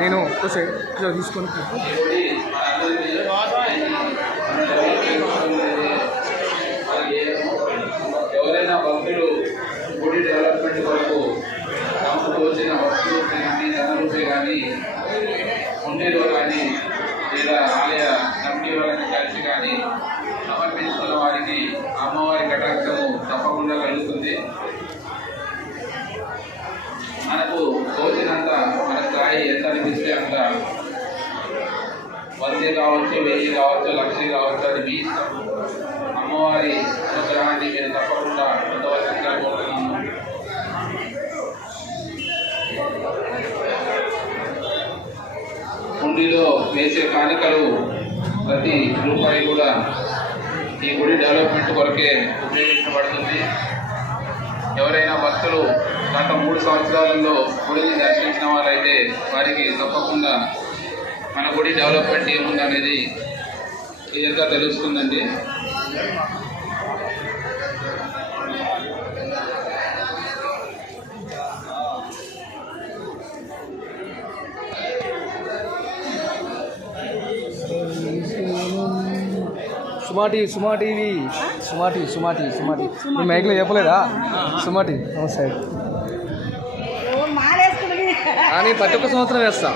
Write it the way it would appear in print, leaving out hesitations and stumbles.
నేను తీసుకొని ఎవరైనా భక్తులు గుడి డెవలప్మెంట్ కొరకు తమకు తోచిన వస్తువులు కానీ ధనరూపే కానీ ఉండేలో కానీ లేదా ఆలయ కమిటీ వాళ్ళని కలిసి కానీ సమర్పించుకున్న వారికి అమ్మవారి కటాక్షము తప్పకుండా కలుగుతుంది. మనకు తోచినంత మన స్థాయి ఎంత అనిపిస్తే అంత 100 కావచ్చు, 1000 కావచ్చు, 1,00,000 కావచ్చు, అది మీ ఇష్టం. అమ్మవారి అనుగ్రహాన్ని మీరు తప్పకుండా పొందవలసిందిగా కోరుతున్నాము. హుండీలో వేసే కానుకలు ప్రతి రూపాయి కూడా ఈ గుడి డెవలప్మెంట్ కొరకే ఉపయోగించబడుతుంది. ఎవరైనా భక్తులు గత 3 సంవత్సరాలలో గుడిని దర్శించిన వారైతే వారికి తప్పకుండా మన గుడి డెవలప్మెంట్ ఏముందనేది క్లియర్గా తెలుస్తుందండి. సుమాటి మైక్లో చెప్పలేదా? సుమాటి నమస్తే అని ప్రతి ఒక్క సంవత్సరం వేస్తా.